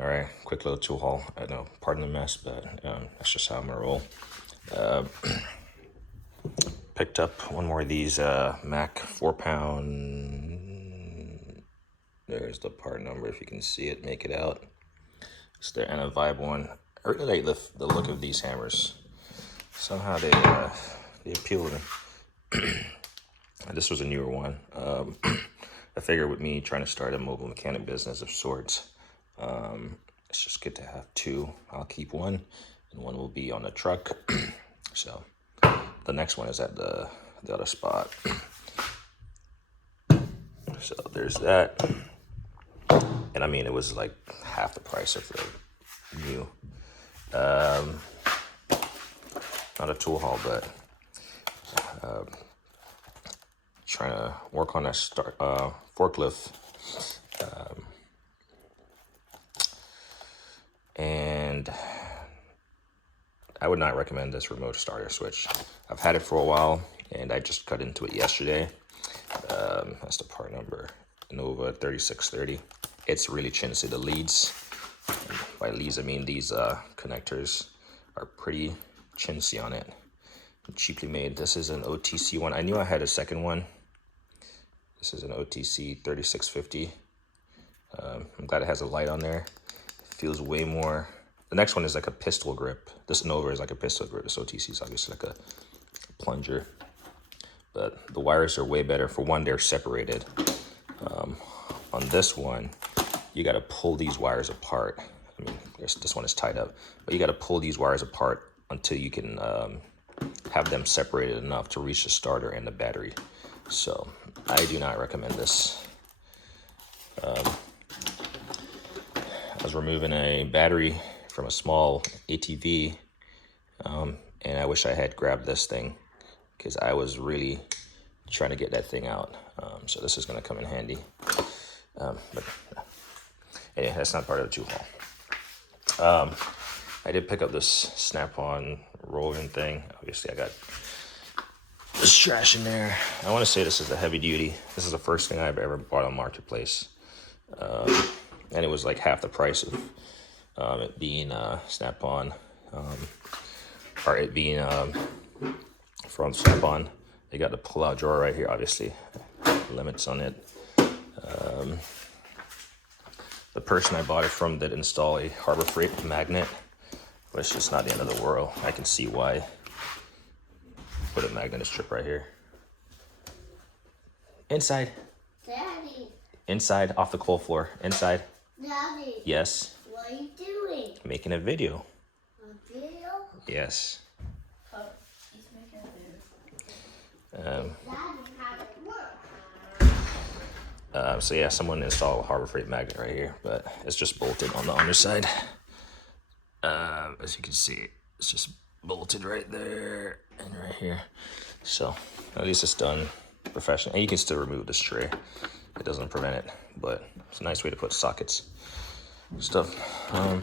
All right, quick little tool haul. I know, pardon the mess, but that's just how I'm gonna roll. Picked up one more of these Mac 4-pound. There's the part number if you can see it, make it out. It's their anti-vibe one. I really like the look of these hammers. Somehow they appeal to me. This was a newer one. I figured with me trying to start a mobile mechanic business of sorts, it's just good to have two. I'll keep one, and one will be on the truck. So the next one is at the other spot. So there's that. And I mean, it was like half the price of the new. Not a tool haul, but trying to work on that forklift. And I would not recommend this remote starter switch. I've had it for a while, and I just cut into it yesterday. That's the part number, Nova 3630. It's really chintzy. The leads, and by leads I mean these connectors, are pretty chintzy on it. Cheaply made. This is an OTC one. I knew I had a second one. This is an OTC 3650. I'm glad it has a light on there. It feels way more. The next one is like a pistol grip. This Nova is like a pistol grip. This OTC is obviously like a plunger. But the wires are way better. For one, they're separated. On this one, you got to pull these wires apart. I mean, this one is tied up, but you got to pull these wires apart until you can have them separated enough to reach the starter and the battery. So I do not recommend this. I was removing a battery from a small ATV, and I wish I had grabbed this thing because I was really trying to get that thing out. So this is going to come in handy. But anyway, that's not part of the tool haul. I did pick up this snap-on rolling thing. Obviously, I got this trash in there. I want to say this is a heavy duty. This is the first thing I've ever bought on Marketplace. And it was like half the price of it being snap-on, or it being from snap-on. They got the pull-out drawer right here, obviously. Limits on it. The person I bought it from did install a Harbor Freight magnet, but it's just not the end of the world. I can see why. Put a magnet strip right here. Inside. Daddy. Inside, off the coal floor. Inside. Daddy. Yes. What are you doing? Making a video. A video? Yes. Oh, he's making a video. Daddy, how it work? So yeah, someone installed a Harbor Freight magnet right here, but it's just bolted on the underside. As you can see, it's just bolted right there and right here. So at least it's done professionally. And you can still remove this tray. It doesn't prevent it, but it's a nice way to put sockets stuff. I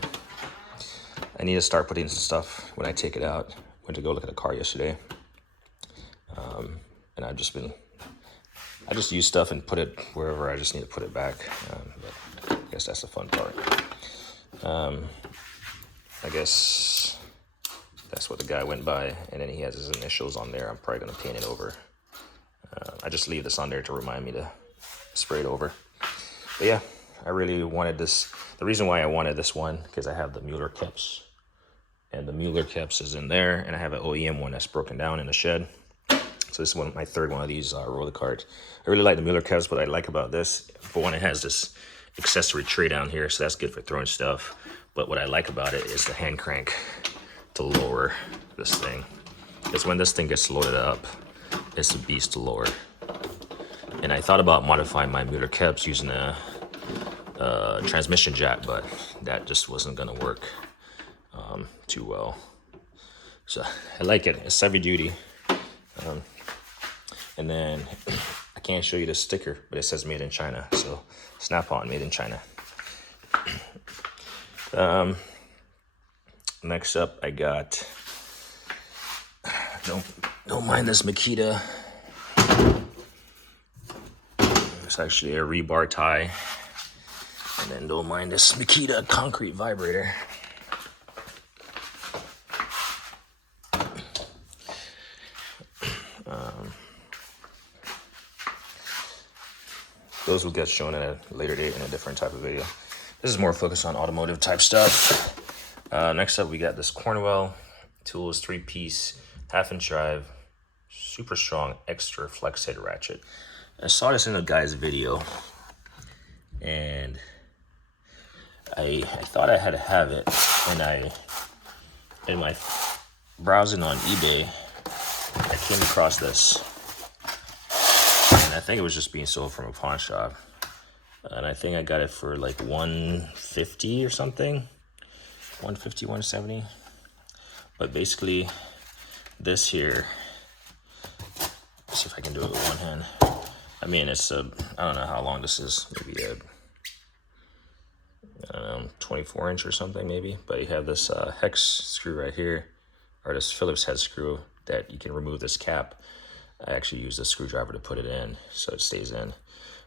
need to start putting some stuff when I take it out. Went to go look at a car yesterday, and I just use stuff and put it wherever I just need to put it back. But I guess that's the fun part. I guess that's what the guy went by, and then he has his initials on there. I'm probably gonna paint it over. I just leave this on there to remind me to spray it over. But yeah, I really wanted this. The reason why I wanted this one, because I have the Mueller caps, and the Mueller caps is in there, and I have an OEM one that's broken down in the shed. So this is my third one of these roller carts. I really like the Mueller caps. What I like about this, for one, it has this accessory tray down here, so that's good for throwing stuff. But what I like about it is the hand crank to lower this thing. Because when this thing gets loaded up, it's a beast to lower. And I thought about modifying my Mueller caps using a transmission jack, but that just wasn't gonna work too well. So I like it. It's heavy duty. And then I can't show you the sticker, but it says made in China. So Snap-on, made in China. Next up, I got, don't mind this Makita. It's actually a rebar tie. And then don't mind this Makita concrete vibrator. Those will get shown at a later date in a different type of video. This is more focused on automotive type stuff. Next up, we got this Cornwell Tools 3-piece half-inch drive, super strong extra flex head ratchet. I saw this in a guy's video, and I thought I had to have it, and in my browsing on eBay, I came across this, and I think it was just being sold from a pawn shop, and I think I got it for like $150 or something, $150, $170. But basically, this here, let's see if I can do it with one hand. I mean, it's I don't know how long this is, maybe a 24-inch or something maybe, but you have this hex screw right here, or this Phillips head screw that you can remove this cap. I actually use the screwdriver to put it in so it stays in.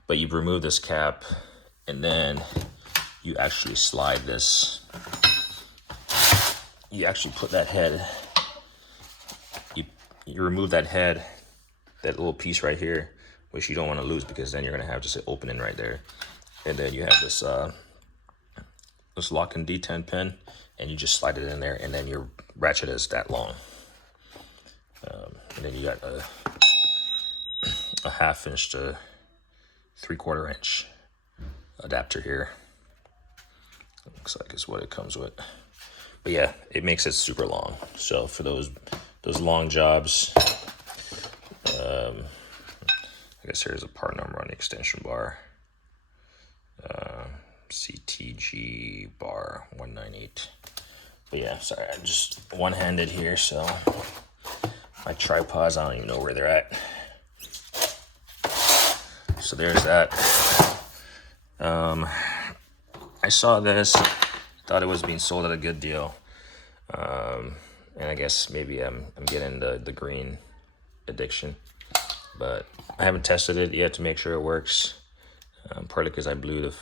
But you remove this cap, and then you actually slide this. You actually put that head, you remove that head, that little piece right here, which you don't want to lose, because then you're going to have just an opening right there. And then you have this this lock and D10 pin, and you just slide it in there, and then your ratchet is that long. And then you got a 1/2 inch to 3/4 inch adapter here. Looks like it's what it comes with. But yeah, it makes it super long. So for those long jobs, I guess here's a part number on the extension bar. CTG bar 198. But yeah, sorry, I'm just one-handed here, so my tripods, I don't even know where they're at. So there's that. I saw this, thought it was being sold at a good deal. And I guess maybe I'm getting the green addiction, but I haven't tested it yet to make sure it works. Partly because I blew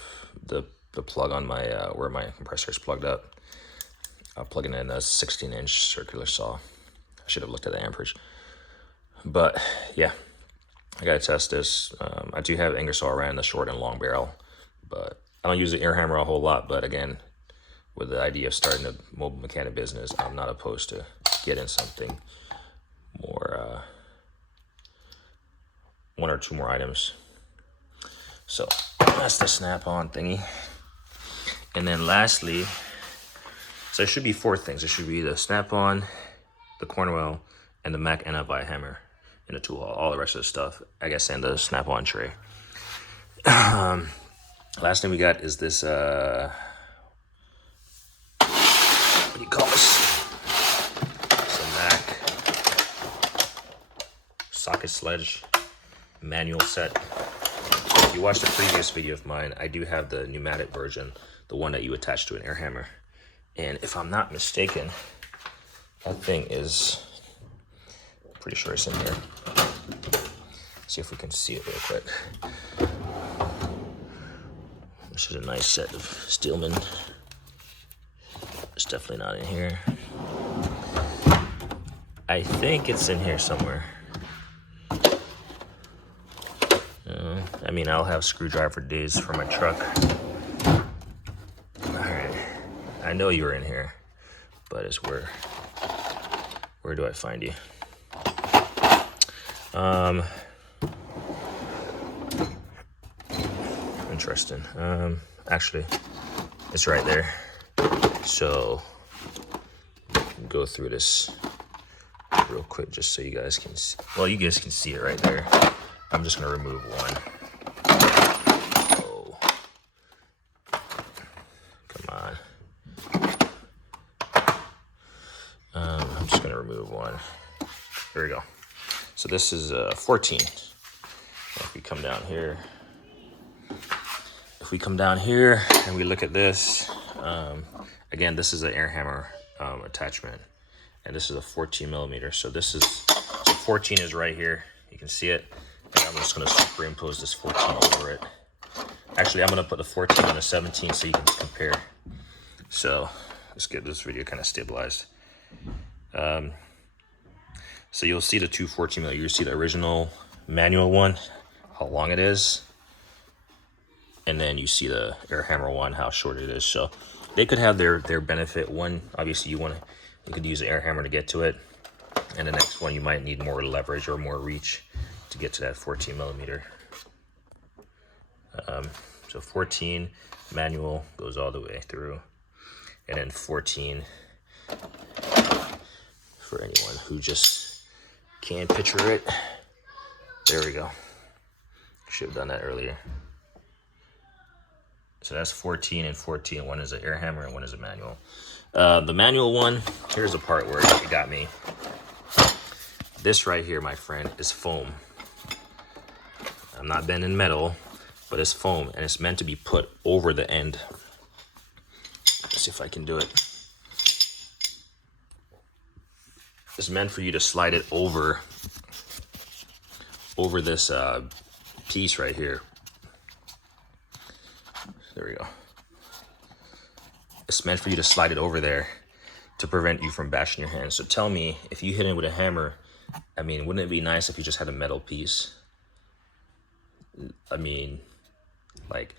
the plug on my where my compressor is plugged up. I'll plug it in a 16-inch circular saw. I should have looked at the amperage. But yeah, I gotta test this. I do have Ingersoll Rand, the short and long barrel, but I don't use the air hammer a whole lot. But again, with the idea of starting a mobile mechanic business, I'm not opposed to getting something more, one or two more items. So that's the snap-on thingy. And then lastly, so there should be 4 things. It should be the snap-on, the Cornwell, and the Mac NFI hammer in the tool. All the rest of the stuff, I guess, and the snap-on tray. Last thing we got is this, what do you call this? It's a Mac socket Sledge manual set. If you watched the previous video of mine, I do have the pneumatic version, the one that you attach to an air hammer. And if I'm not mistaken, that thing is, pretty sure it's in here. See if we can see it real quick. This is a nice set of Steelman. It's definitely not in here. I think it's in here somewhere. I mean, I'll have screwdriver days for my truck. All right, I know you're in here, but it's where do I find you? Interesting. Actually, it's right there. So go through this real quick just so you guys can see. Well, you guys can see it right there. I'm just gonna remove one. Oh, come on. I'm just gonna remove one. There we go. So this is 14. If we come down here, and we look at this, again, this is an air hammer attachment, and this is a 14 millimeter. So 14 is right here. You can see it. And I'm just gonna superimpose this 14 over it. Actually, I'm gonna put the 14 on the 17 so you can compare. So let's get this video kind of stabilized. So you'll see the 214 millimeter. You'll see the original manual one, how long it is, and then you see the air hammer one, how short it is. So they could have their benefit. One, obviously, you could use the air hammer to get to it, and the next one you might need more leverage or more reach to get to that 14 millimeter. So 14 manual goes all the way through, and then 14 for anyone who just can't picture it. There we go. Should have done that earlier. So that's 14 and 14. One is an air hammer and one is a manual. The manual one, here's the part where it got me. This right here, my friend, is foam. I'm not bending metal, but it's foam, and it's meant to be put over the end. Let's see if I can do it. It's meant for you to slide it over this piece right here. There we go. It's meant for you to slide it over there to prevent you from bashing your hand. So tell me, if you hit it with a hammer, I mean, wouldn't it be nice if you just had a metal piece? I mean, like,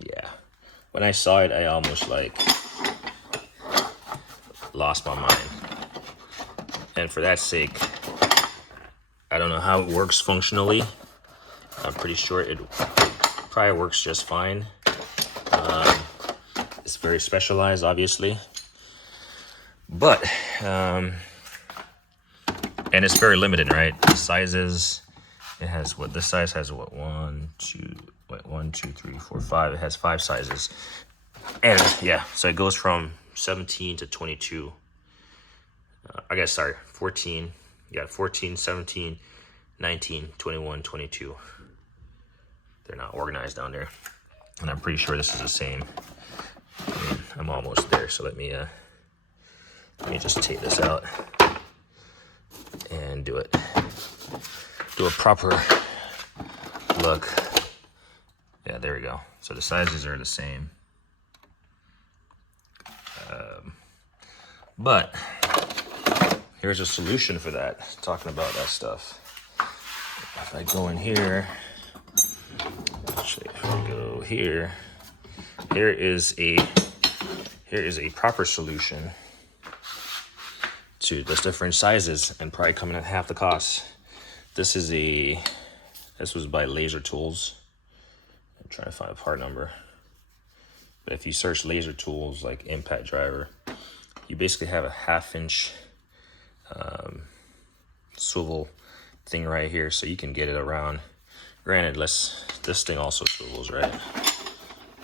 yeah. When I saw it, I almost like lost my mind. And for that sake, I don't know how it works functionally. I'm pretty sure it probably works just fine. It's very specialized, obviously. But, and it's very limited, right? The sizes, it has what, this size has what, 1, 2, 3, 4, 5. It has 5 sizes. And yeah, so it goes from 17 to 22. I guess, sorry, 14. You got 14, 17, 19, 21, 22. They're not organized down there. And I'm pretty sure this is the same. I mean, I'm almost there, so let me just take this out and do it. Do a proper look. Yeah, there we go. So the sizes are the same. But here's a solution for that, talking about that stuff. If I go in here, actually, if I go here, here is a proper solution to those different sizes and probably coming at half the cost. This was by Laser Tools. I'm trying to find a part number. But if you search Laser Tools, like impact driver, you basically have a 1/2-inch swivel thing right here, so you can get it around. Granted, this thing also swivels, right?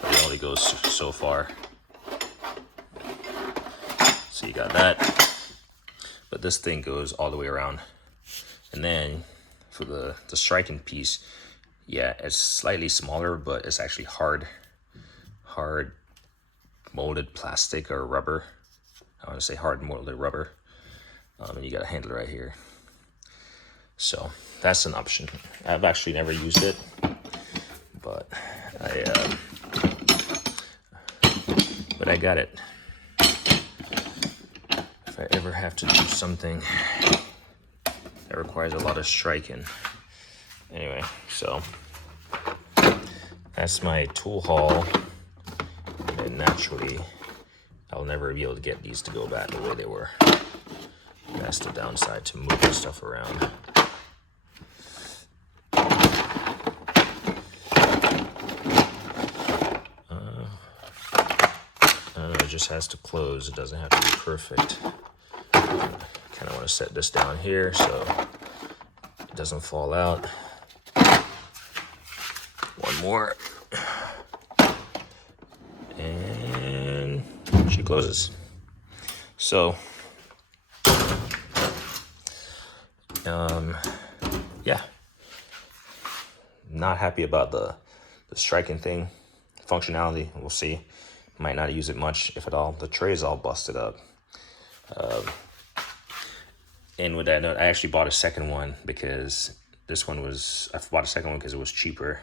But it only goes so far. So you got that. But this thing goes all the way around. And then for the striking piece, yeah, it's slightly smaller, but it's actually hard molded plastic or rubber. I want to say hard molded rubber. And you got a handle right here. So that's an option. I've actually never used it, but I got it. If I ever have to do something that requires a lot of striking. Anyway, so that's my tool haul. And naturally, I'll never be able to get these to go back the way they were. That's the downside to moving stuff around. I don't know, it just has to close. It doesn't have to be perfect. Kind of want to set this down here so it doesn't fall out. One more. And she closes. So, yeah. Not happy about the striking thing. Functionality, we'll see. Might not use it much, if at all. The tray is all busted up. And with that note, I actually bought a second one because this one was, I bought a second one because it was cheaper.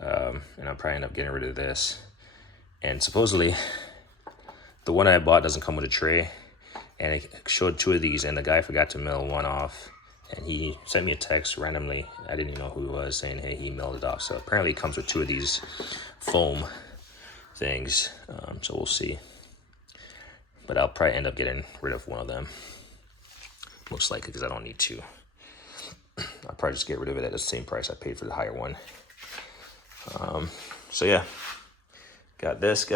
And I'll probably end up getting rid of this. And supposedly, the one I bought doesn't come with a tray. And it showed 2 of these, and the guy forgot to mail one off. And he sent me a text randomly. I didn't even know who he was, saying, hey, he mailed it off. So apparently it comes with 2 of these foam things. So we'll see. But I'll probably end up getting rid of one of them. Most likely, because I don't need 2. I'll probably just get rid of it at the same price I paid for the higher one. So yeah, got this.